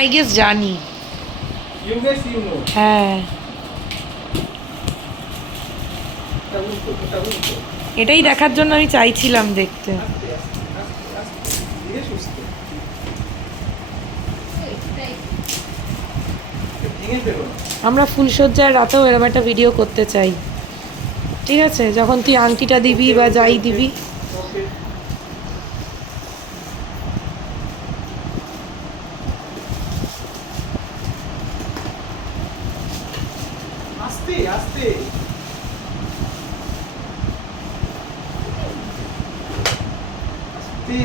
I guess জানি। হ্যাঁ, এটাই দেখার জন্য আমি চাইছিলাম দেখতে। আমরা ফুলসজ্জার রাতেও এরকম একটা ভিডিও করতে চাই, ঠিক আছে? যখন তুই আংটিটা দিবি বা যাই দিবি। আস্তে আস্তে আস্তে।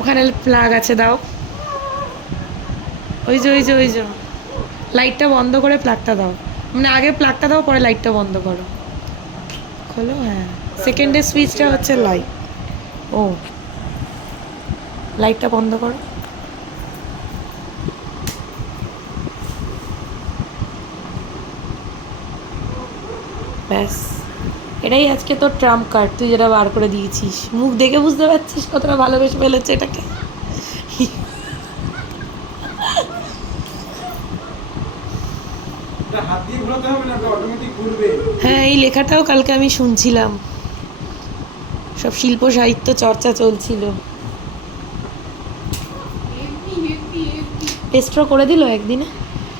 ওখানে প্লাগ আছে, দাও। ওই যে ওই যে ওই যে লাইটটা বন্ধ করে প্লাগটা দাও, মানে আগে প্লাগটা দাও পরে লাইটটা বন্ধ করো। খোলো, হ্যাঁ। সেকেন্ডের সুইচটা হচ্ছে লাইট। ও, লাইটটা বন্ধ করো। ব্যাস, এটাই আজকে তোর ট্রাম্প কার্ড, তুই যেটা বার করে দিয়েছিস। মুখ দেখে বুঝতে পারছিস কতটা ভালোবেসে ফেলেছে এটাকে। হাত দিয়ে ঘোরাতে হবে না, অটোমেটিক ঘুরবে। হ্যাঁ, এই লেখাটাও কালকে আমি শুনছিলাম, সব শিল্প সাহিত্য চর্চা চলছিল। এস্ট্রো করে দিল একদিনে।